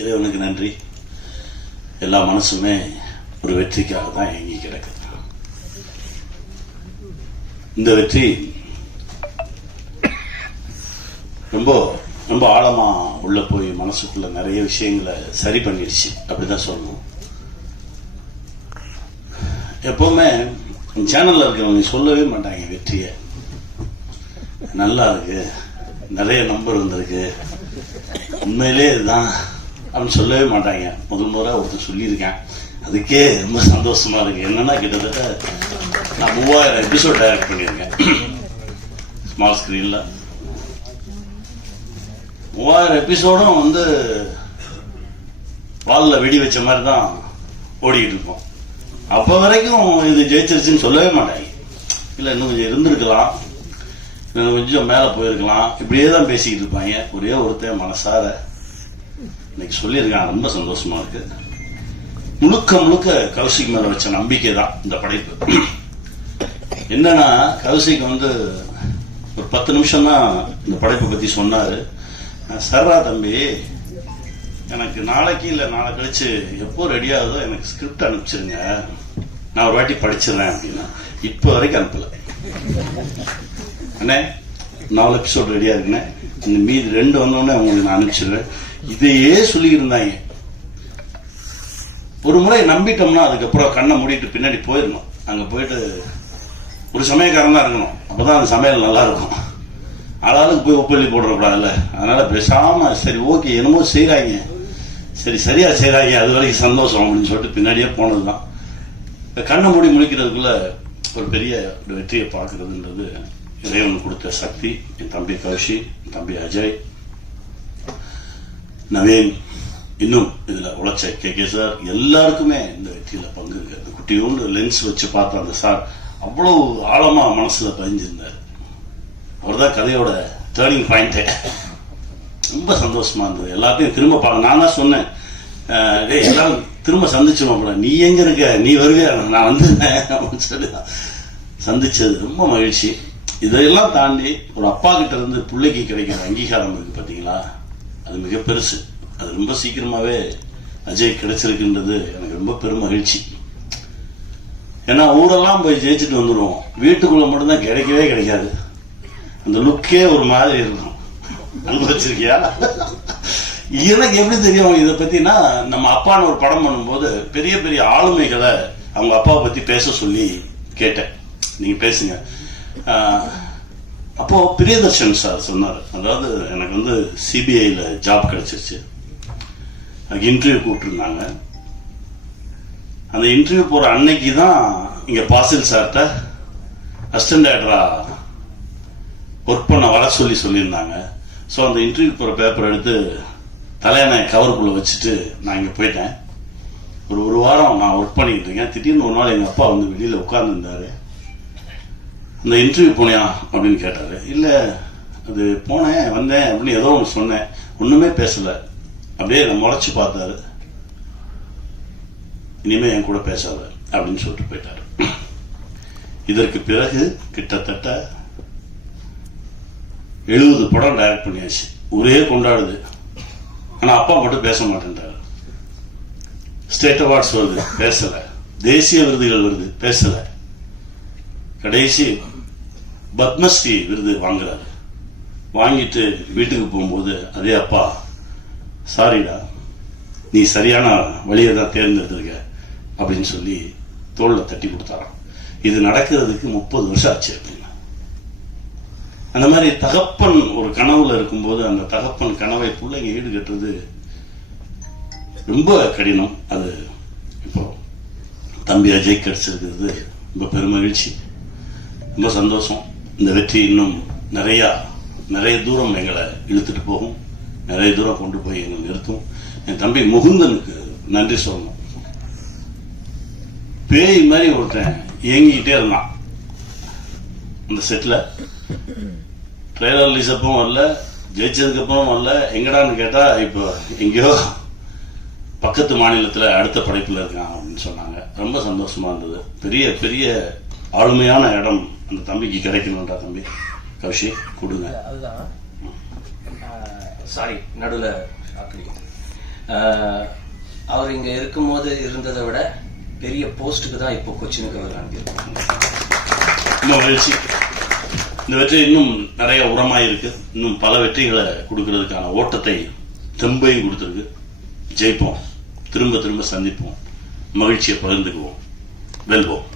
இறைவனுக்கு நன்றி. எல்லா மனசுமே ஒரு வெற்றிக்காக தான் ஏங்கி கிடக்குது. இந்த வெற்றி ரொம்ப ரொம்ப ஆழமா உள்ள போய் மனசுக்குள்ள நிறைய விஷயங்களை சரி பண்ணிடுச்சு, அப்படிதான் சொல்லணும். எப்பவுமே சேனல்ல இருக்கிறவங்க சொல்லவே மாட்டாங்க வெற்றியை. நல்லா இருக்கு, நிறைய நம்பர் வந்திருக்கு, உண்மையிலே இதுதான் அப்படின்னு சொல்லவே மாட்டாங்க. முதல் முறை ஒருத்தர் சொல்லியிருக்கேன், அதுக்கே ரொம்ப சந்தோஷமா இருக்கு. என்னன்னா கிட்டத்தட்ட நான் 3000 எபிசோட் டைரக்ட் பண்ணியிருக்கேன் ஸ்மால் ஸ்கிரீன்ல. 3000 எபிசோடும் வாலில் வெடி வச்ச மாதிரி தான் ஓடிக்கிட்டு இருக்கோம். அப்ப வரைக்கும் இது ஜெயிச்சிருச்சுன்னு சொல்லவே மாட்டாங்க. இல்ல இன்னும் கொஞ்சம் இருந்திருக்கலாம், இன்னும் கொஞ்சம் மேல போயிருக்கலாம், இப்படியே தான் பேசிக்கிட்டு இருப்பாங்க. ஒரே ஒருத்தன் மனசார இன்னைக்கு சொல்லியிருக்கான், ரொம்ப சந்தோஷமா இருக்கு. முழுக்க முழுக்க கௌசிக் மேல வச்ச நம்பிக்கை தான் இந்த படைப்பு. என்னன்னா கௌசிக் ஒரு 10 நிமிஷம் தான் இந்த படைப்பை பத்தி சொன்னாரு. சர்ரா தம்பி, எனக்கு நாளைக்கு இல்ல நாளை கழிச்சு எப்போ ரெடி ஆகுதோ எனக்கு ஸ்கிரிப்ட் அனுப்பிச்சிருங்க, நான் ஒரு வாட்டி படிச்சிடறேன் அப்படின்னா. இப்ப வரைக்கும் அனுப்பல. அண்ணே 4 எபிசோட் ரெடியா இருக்குண்ணே, இந்த மீதி 2 வந்தோடனே அவங்களுக்கு நான் அனுப்பிச்சிடுறேன். இதையே சொல்லிட்டு இருந்தாங்க. ஒரு முறை நம்பிட்டோம்னா அதுக்கப்புறம் கண்ணை மூடிட்டு பின்னாடி போயிடணும். அங்க போயிட்டு ஒரு சமயக்காரன் தான் இருக்கணும், அப்பதான் அந்த சமையல் நல்லா இருக்கும். ஆளாளுக்கு போய் ஒப்பள்ளி போடக்கூடாதுல்ல. அதனால பேசாம சரி ஓகே என்னமோ செய்யறாங்க, சரி சரியா செய்யறாங்க, அது வரைக்கும் சந்தோஷம் அப்படின்னு சொல்லிட்டு பின்னாடியே போனதுதான். கண்ணை மூடி முழிக்கிறதுக்குள்ள ஒரு பெரிய வெற்றியை பார்க்கறதுன்றது இறைவன் கொடுத்த சக்தி. என் தம்பி கௌஷி, என் தம்பி அஜய், நவீன், இன்னும் இதுல உழைச்ச கே சார், எல்லாருக்குமே இந்த வெற்றியில பங்கு இருக்கு. அந்த குட்டியோண்டு லென்ஸ் வச்சு பார்த்த அந்த சார் அவ்வளவு ஆழமா மனசுல பதிஞ்சிருந்தார். அவர்தான் கதையோட டேர்னிங் பாயிண்ட். ரொம்ப சந்தோஷமா இருந்தது. எல்லாத்தையும் திரும்ப பார்க்க நான் தான் சொன்னேன், எல்லாரும் திரும்ப சந்திச்சோம், நீ எங்க இருக்க, நீ வருவியா, நான் அப்படின்னு சொல்லி சந்திச்சது ரொம்ப மகிழ்ச்சி. இதையெல்லாம் தாண்டி ஒரு அப்பா கிட்ட இருந்து பிள்ளைக்கு கிடைக்கிற அங்கீகாரம் இருக்கு பாத்தீங்களா, அது மிக பெருசு. அது ரொம்ப சீக்கிரமாவே அஜய் கிடைச்சிருக்குன்றது எனக்கு ரொம்ப பெரும் மகிழ்ச்சி. ஏன்னா ஊரெல்லாம் போய் ஜெயிச்சுட்டு வந்துடுவோம், வீட்டுக்குள்ள மட்டும்தான் கிடைக்கவே கிடைக்காது. அந்த லுக்கே ஒரு மாதிரி இருக்கும். அனுபவிச்சிருக்கியா? எனக்கு எப்படி தெரியும் இதை பத்தினா, நம்ம அப்பான்னு ஒரு படம் பண்ணும்போது பெரிய பெரிய ஆளுமைகளை அவங்க அப்பாவை பத்தி பேச சொல்லி கேட்டேன், நீங்க பேசுங்க. அப்போ பிரியதர்ஷன் சார் சொன்னார், அதாவது எனக்கு சிபிஐல ஜாப் கிடைச்சிருச்சு, அதுக்கு இன்டர்வியூ கூப்பிட்டுருந்தாங்க. அந்த இன்டர்வியூ போற அன்னைக்கு தான் இங்க பாசில் சார்ட்ட அசிஸ்டன்ட் டைரக்டரா ஒர்க் பண்ண வர சொல்லியிருந்தாங்க. ஸோ அந்த இன்டர்வியூ போற பேப்பர் எடுத்து தலையணை கவருக்குள்ள வச்சுட்டு நான் இங்க போயிட்டேன். ஒரு வாரம் நான் ஒர்க் பண்ணிட்டு இருக்கேன். திடீர்னு ஒரு நாள் எங்க அப்பா வெளியில உட்கார்ந்து இருந்தாரு. அந்த இன்டர்வியூ போனியா அப்படின்னு கேட்டாரு. இல்ல அது போனேன் வந்தேன் அப்படின்னு ஏதோ ஒன்று சொன்னேன், ஒண்ணுமே பேசல. அப்படியே முறைச்சு பார்த்தாரு, இனிமே என் கூட பேசாத அப்படின்னு சொல்லிட்டு போயிட்டாரு. இதற்கு பிறகு கிட்டத்தட்ட 70 படம் டைரக்ட் பண்ணியாச்சு, ஒரே கொண்டாடுது. ஆனா அப்பா மட்டும் பேச மாட்டேன்றாரு. ஸ்டேட் அவார்ட்ஸ் வருது, பேசல. தேசிய விருதுகள் வருது, பேசல. கடைசி பத்மஸ்ரீ விருது வாங்குறாரு. வாங்கிட்டு வீட்டுக்கு போகும்போது அதே அப்பா, சாரிடா நீ சரியான வழியை தான் தேர்ந்தெடுத்திருக்க அப்படின்னு சொல்லி தோல்ல தட்டி கொடுத்தாராம். இது நடக்கிறதுக்கு 30 வருஷம் ஆச்சு அப்படின்னு. அந்த மாதிரி தகப்பன் ஒரு கனவுல இருக்கும்போது அந்த தகப்பன் கனவை பிள்ளைங்க ஈடுகட்டுறது ரொம்ப கடினம். அது இப்போ தம்பி அஜய் கிடைச்சிருக்கிறது ரொம்ப பெருமகிழ்ச்சி, ரொம்ப சந்தோஷம். இந்த வெற்றி இன்னும் நிறைய தூரம் எங்களை இழுத்துட்டு போகும், நிறைய தூரம் கொண்டு போய் எங்களை நிறுத்தும். என் தம்பி முகுந்தனுக்கு நன்றி சொல்லணும். பேய் மாதிரி ஒருத்தன் இயங்கிக்கிட்டே இருந்தான் அந்த செட்ல. ட்ரெய்லர் ரிலீஸ் அப்பவும் வரல, ஜெயிச்சதுக்கு அப்புறம் வரல. எங்கடான்னு கேட்டா இப்போ எங்கேயோ பக்கத்து மாநிலத்துல அடுத்த படைப்புல இருக்கான் அப்படின்னு சொன்னாங்க. ரொம்ப சந்தோஷமா இருந்தது. பெரிய பெரிய ஆளுமையான இடம் அந்த தம்பிக்கு கிடைக்கணும்டா. தம்பி கௌஷி கொடுங்க. சாரி நடுவில் அவர் இங்க இருக்கும்போது இருந்ததை விட பெரிய போஸ்டுக்கு தான் இப்போ கொச்சினுக்கு அவர் அனுப்பியிருக்காங்க. ரொம்ப மகிழ்ச்சி. இந்த வெற்றி இன்னும் நிறைய உரமாயிருக்கு. இன்னும் பல வெற்றிகளை கொடுக்கறதுக்கான ஓட்டத்தை தெம்பையும் கொடுத்துருக்கு. ஜெயிப்போம், திரும்ப திரும்ப சந்திப்போம், மகிழ்ச்சியை பகிர்ந்துக்குவோம், வெல்வோம்.